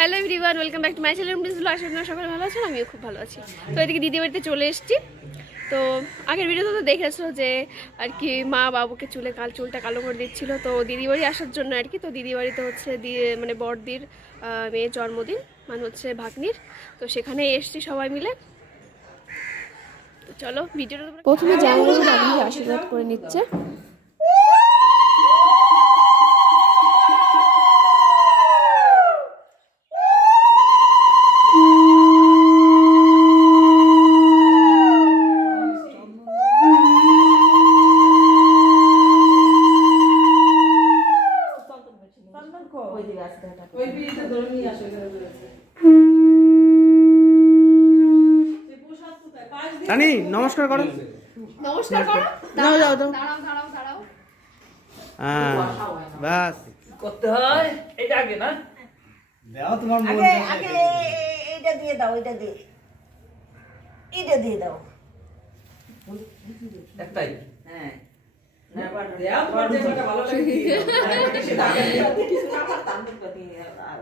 Hello everyone welcome back to my channel please আশা করি সকালে ভালো আছেন? আমিও খুব ভালো আছি। তো এদিকে দিদি বাড়িতে চলে এসেছি। তো আগের ভিডিওতে তো দেখেছ যে আর কি মা বাবুকে চুলে কাল, চুলটা কালো করে দিচ্ছিল। তো দিদি বাড়ি আসার জন্য আর কি, তো দিদি বাড়িতে হচ্ছে দিয়ে মানে বড়দির মেয়ের জন্মদিন মানে হচ্ছে ভাগ্নির। তো সেখানে এসছি সবাই মিলে। চলো, ভিডিওটা প্রথমে জামাইবাবু আশীর্বাদ করে নিচ্ছে। নমস্কার করো। নমস্কার করো। যাও যাও যাও দাঁড়াও দাঁড়াও দাঁড়াও। হ্যাঁ বাস। করতে হয়? এটা আগে না? দাও তোমার আগে আগে এইটা দিয়ে দাও এটা দিয়ে। এটা দিয়ে দাও। একটাই? হ্যাঁ। দেও। তোমার যে কটা ভালো লাগে দিয়ে দাও। আর একটা সেটা আগে দিয়ে দাও। কিছু না পারতাম তো দিয়ে আর দাও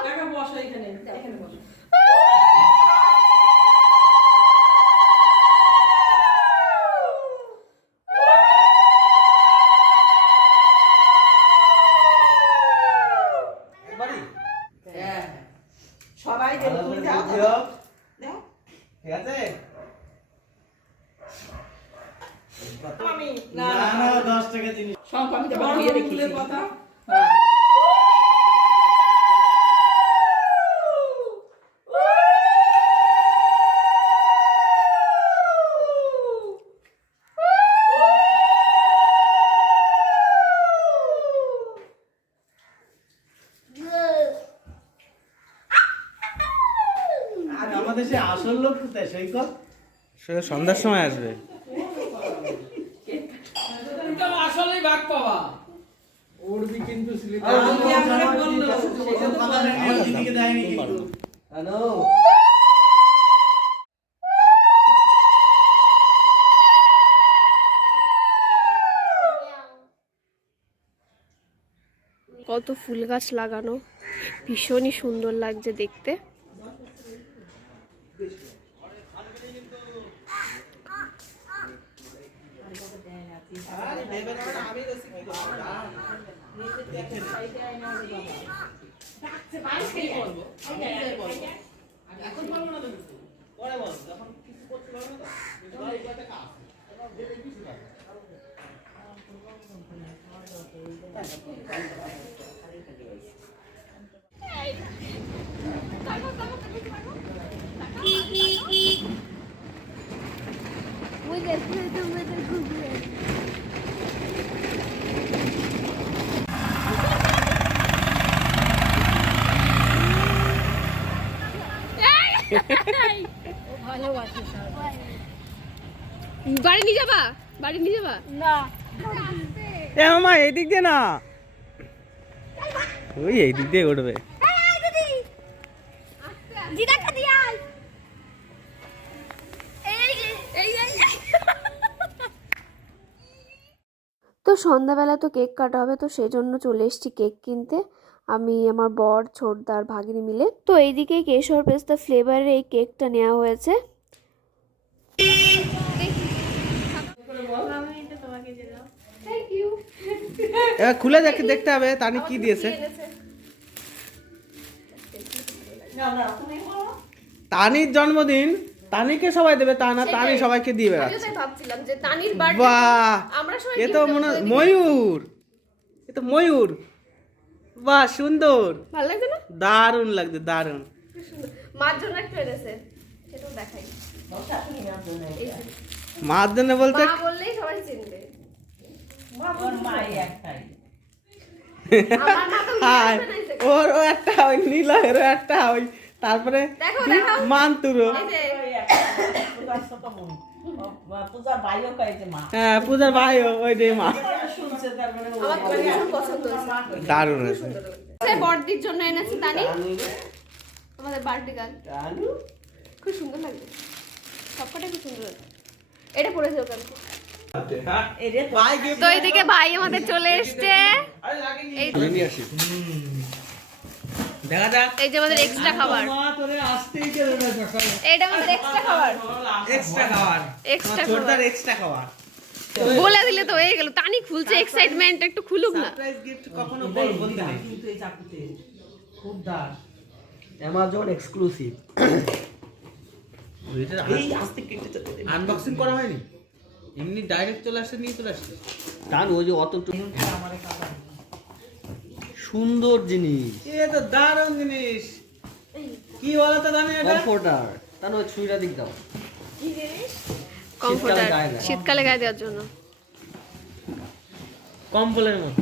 টাকা বসো এখানে এখানে বসো একবারই হ্যাঁ সবাই যে ভালো তুমি করে যাও বুঝিও। দাও ঠিক আছে আমি না না না না দশ টাকা জিনিস শঙ্খ আমি তো বড় দিয়ে ফুলের রেখেছি কথা হ্যাঁ আর আমাদের সে আসল লোক কোথায় সেই কল সে সন্ধ্যার সময় আসবে। তুমি তো আসলেই ভাগ পাওয়া। উড়বি কিন্তু স্লিপ আমি আপনাকে বলল সেটা তো বলেনি। দিদিকে দেয়নি কিন্তু হ্যালো কত ফুল গাছ লাগানো ভীষণই সুন্দর লাগছে দেখতে বাড়ি বাড়ি নিয়ে যাবা? এ মামা এই দিক দিয়ে না। ওই এই দিক দিয়ে উঠবে তো সন্ধ্যাবেলা তো কেক কাটা হবে তো সেই জন্য চলে এসেছি কেক কিনতে। আমি আমার বর ছোটদার ভাগিনী মিলে। তো এইদিকে কেশর পেস্তা ফ্লেভারের এই কেকটা নেওয়া হয়েছে। এবার খুলে দেখে দেখতে হবে তানি কি দিয়েছে? তানির জন্মদিন তানিকে সবাই দেবে তা না তানি সবাইকে দিয়ে বেড়াচ্ছে। বাহ! এ তো মনে। ময়ূর! এ তো ময়ূর! বাহ সুন্দর! ভালো লাগছে না? দারুণ লাগছে দারুণ। মার জন্য একটু এনেছে। সেটাও দেখাই। মার জন্য বলতে বললেই ওর একটা ওই নীল এরও একটা ওই তারপরে দেখো, দেখো। মানতুরো পূজার ভাইও হ্যাঁ পূজার ভাই ও- ওই যে মা। দারুণ আছে সে বড়দির জন্য এনেছে তানি আমাদের বার্থডে গার্ল খুব সুন্দর লাগছে। সবকটাই খুব সুন্দর লাগছে এটা পড়েছে ওখানে। রে তো এইদিকে ভাই আমাদের চলে এসছে। এই দেখা যাক এই যে আমাদের এক্সট্রা খাবার। মা তোরে আসতেই কেন না সকালে এটা আমাদের এক্সট্রা খাবার। এক্সট্রা খাবার Extra খাবার। এক্সট্রা খাবার বলে দিলে তো হয়ে গেল। তানি খুলছে এক্সাইটমেন্ট একটু খুলুক না। সারপ্রাইজ গিফট কখনো বল বলতে নেই কিন্তু এই চাকুতে খুব দাস অ্যামাজন এক্সক্লুসিভ এই আস্তে কেটে আনবক্সিং করা হয়নি? এমনি ডাইরেক্ট চলে আসছে নিয়ে চলে আসছে টান ওই যে অত সুন্দর জিনিস। এ তো দারুণ জিনিস। কি বলো তো জানি এটা? কমফোর্টার। টান ওই ছুরিটা দিক দাও। কমফোর্টার। গায়ে দেয়। শীতকালে গায়ে দেওয়ার জন্য। কম্বলের মতো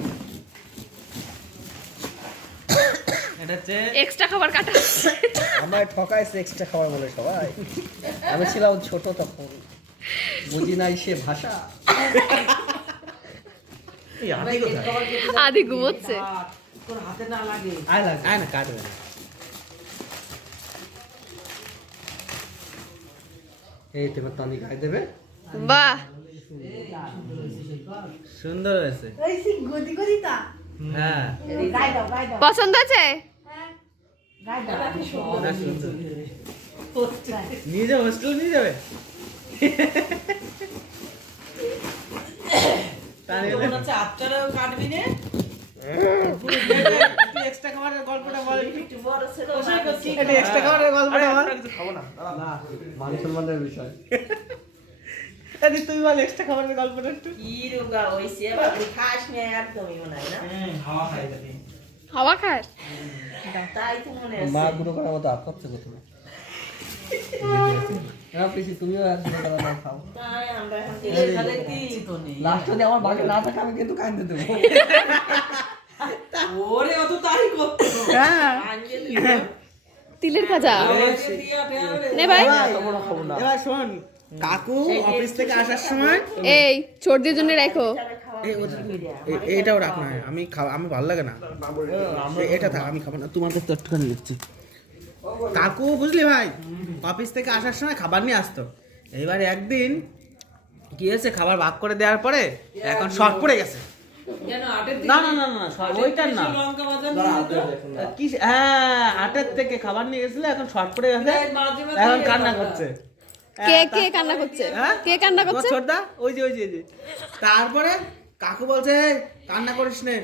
এটা হচ্ছে এক্সট্রা খাবার কাটা আমায় ঠকাইছে এক্সট্রা খাবার বলে সবাই। আমি ছিলাম ছোট তখন। বুঝি নাই সে ভাষা। আদি ঘুমোচ্ছে। তোর হাতে না লাগে। আয় লাগ আয় না কাটবে না। এই তোমার তানি গায়ে দেবে। বাহ। সুন্দর হয়েছে। হ্যাঁ। পছন্দ আছে? গায়ে দাও। না, সুন্দর। নিয়ে যাবে হোস্টেল নিয়ে যাবে। তাহলে কাটবি এক্সট্রা খাবারের গল্পটা একটু। বল। মান তুই বল খাবারের গল্পটা একটু। খাস না একদমই মনে হয় না? হাওয়া খায় তাই তো মনে মা গুলো করার মতো আপ পিসি তুমিও একগুলো করা দাও খাও। তাই আমরা এখন লাস্ট যদি আমার বাকি না থাকে আমি কিন্তু কান্দে দেবো। হ্যাঁ। তিলের খাজা। নে ভাই। এবার শোন কাকু অফিস থেকে আসার সময় এই সর্দির জন্য রাখো। এই ওদের- এ- এটাও রাখ না। আমি খাওয়া আমি ভালো লাগে না। এটা থাক আমি খাব না। তোমার কাছে একটুখানি লিখছি। কাকু বুঝলি ভাই? অফিস থেকে আসার সময় খাবার নিয়ে আসতো। এইবার একদিন কি হয়েছে? খাবার ভাগ করে দেওয়ার পরে এখন শর্ট পড়ে গেছে। না না না না ওইটা না। কি হ্যাঁ আটের থেকে খাবার নিয়ে গেছিল এখন শর্ট পড়ে গেছে। এখন কান্না করছে। কে কে কান্না করছে? হ্যাঁ? কে কান্না করছে? ছোটদা? ওই যে ওই যে তারপরে কাকু বলছে কান্না করিস নে।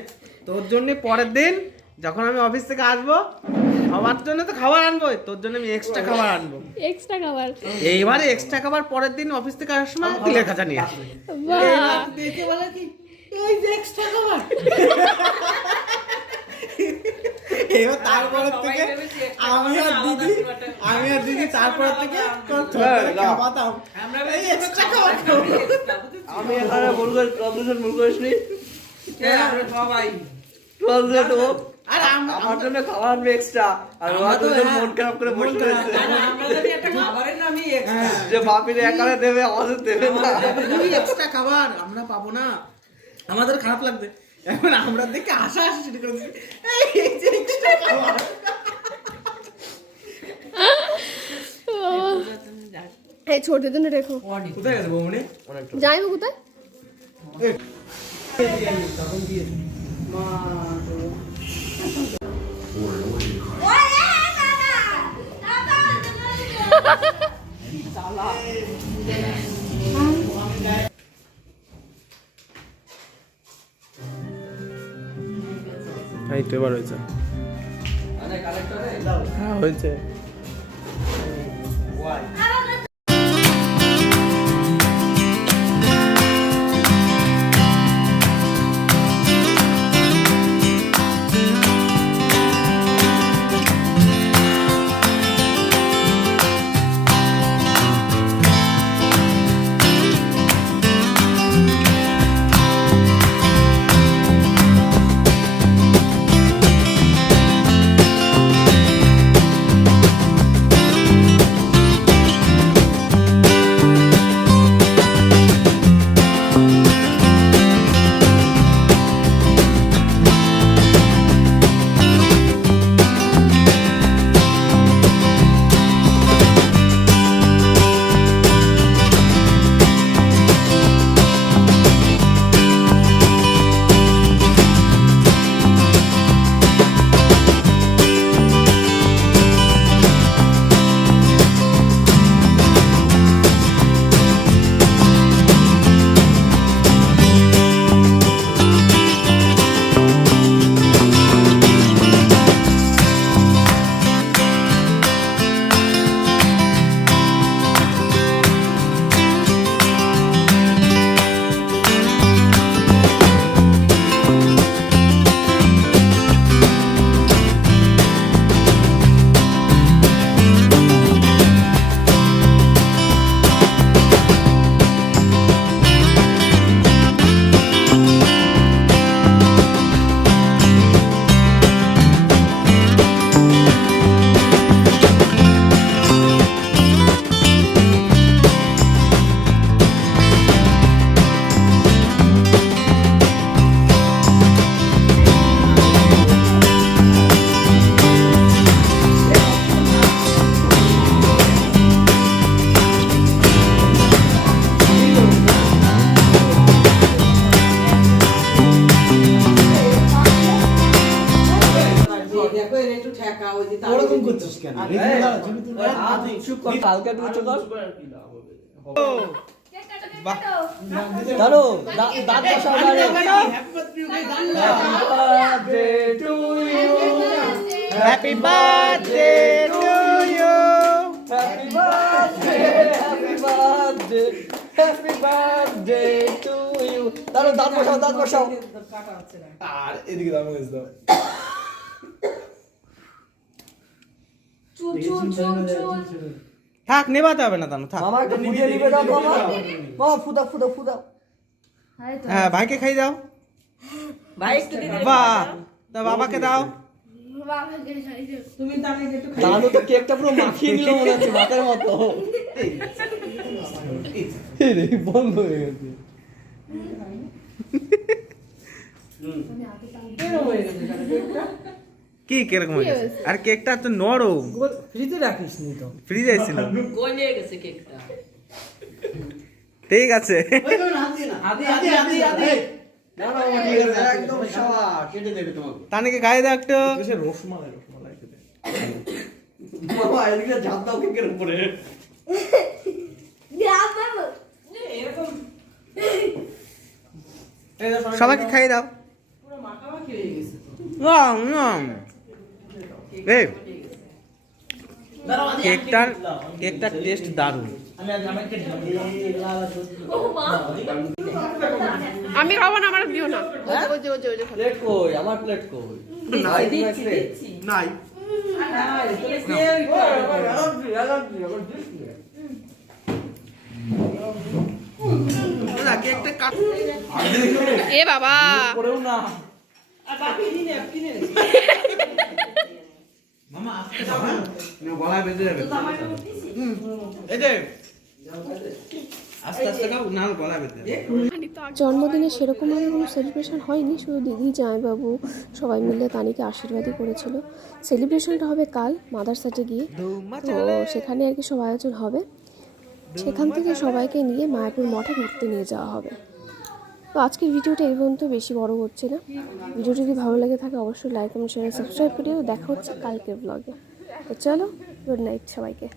তোর জন্য পরের দিন যখন আমি অফিস থেকে আসব আমার জন্য তো খাবার আনব তোর জন্য আমি এক্সট্রা খাবার আনব। এক্সট্রা খাবার? এইবারে এক্সট্রা খাবার পরের দিন অফিস থেকে আসার সময় তিলের খাঁচা নিয়ে আসবে বাহ। দেখে বলে কি? এই যে এক্সট্রা খাবার। এবার তারপরে থেকে আমি আর দিদি আমি আর দিদি তারপর থেকে খাব আমি এখানে ভুল করে ভুল আমরা আমার জন্য খাবার আনবে এক্সট্রা আর ওরা তো মন খারাপ করে বসে রয়েছে। যে বাপিরে একালে দেবে আমাদের দেবে না। এক্সট্রা খাবার আমরা পাবো না। আমাদের খারাপ লাগবে। এখন আমরা দেখে আশা আসা শুরু করে এই যে এক্সট্রা খাবার। এই ছোটদের জন্য রেখো। কোথায় গেছে বৌমনি? কোথায়? এই তো এবার হয়েছে। হ্যাঁ হয়েছে। ওরকম করছিস কেন? চুপ কর হালকা কর। বাহ দাঁত বসাও happy birthday to you happy birthday happy birthday happy birthday to you দাঁড়ো দাঁত বসাও দাঁত বসাও। আর এদিকে আমাকে দাও থাক নেবাতে হবে না তানো থাক। মামা একটু ফুটিয়ে নিবে দাও মামা? মামা ফুদা ফুদা ফুদা। হ্যাঁ ভাইকে খাই দাও। ভাই একটু দিদি বাহ তা বাবাকে দাও। দাদু তো কেকটা পুরো মাখিয়ে নিল মনে হচ্ছে ভাতের মতো। বন্ধ হয়ে গেছে। কি কীরকম হয়ে গেছে আর কেকটা তো নরম। ফ্রিজে রাখিস নি তো। ফ্রিজে ছিল ঠিক আছে। আদি আদি আদি আদি না। না মামা ঠিক আছে একদম সবা কেটে দেবে তোমাকে। তানিকে খাই দাও একটু। মামা এদিকে ঝাঁপ দাও কেকের উপরে। সবাইকে খাই দাও। এই কেকটার কেকটার টেস্ট দারুণ। আমি খাব না আমার দিও না। ওই যে ওই যে ওই যে। খাবে। প্লেট কই? আমার প্লেট কই? নাই নাই না, কেকটা কাট। এ বাবা। করেও না যাবে এই যে আস্তে আস্তে খাও না গলায় বেঁধে জন্মদিনে সেরকমভাবে কোনো সেলিব্রেশন হয়নি শুধু দিদি জামাইবাবু সবাই মিলে তানিকে আশীর্বাদই করেছিল। সেলিব্রেশনটা হবে কাল মাদারসাটে গিয়ে। তো সেখানে আর কি সব আয়োজন হবে। সেখান থেকে সবাইকে নিয়ে মায়াপুর মঠে ঘুরতে নিয়ে যাওয়া হবে। তো আজকের ভিডিওটা এই পর্যন্ত, বেশি বড় হচ্ছে না। ভিডিও যদি ভালো লাগে থাকে, অবশ্যই লাইক কমেন্ট শেয়ার সাবস্ক্রাইব করে দেখা হচ্ছে কালকের ব্লগে তো চলো গুড নাইট সবাইকে।